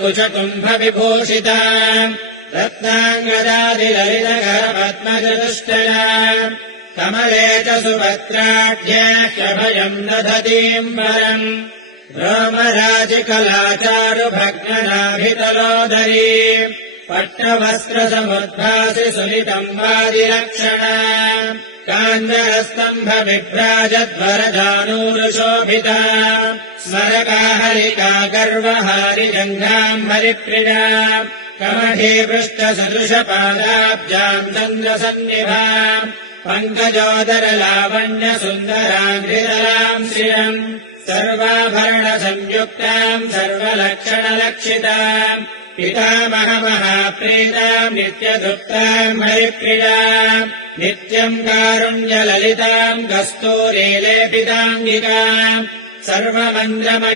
कुचकुम्भविभूषिता रत्नाङ्गदादिललितकरपद्मचतुष्टया कमले च सुभद्राढ्याख्यभयम् दधतीम् परम् रोमराजिकलाचारुभग्ननाभितलोदरी पट्टवस्त्रसमुद्भासि सुलितम् वादिलक्षणा काञ्जरस्तम्भविभ्राजद्वरजानूरुशोभिता स्मरकाहरिका गर्वहारिजङ्घाम् हरिप्रिया कमठीपृष्ठसदृशपादाब्जाम् चन्द्रसन्निभा पङ्कजोदरलावण्यसुन्दराङ्घ्रितराम् श्रियम् सर्वाभरणसंयुक्ताम् सर्वलक्षणलक्षिताम् पितामहमहाप्रीताम् नित्यदुक्ताम् हरिप्रियाम् नित्यम् कारुण्यललिताम् कस्तूरीलेपिताङ्गिकाम् सर्वमन्द्रम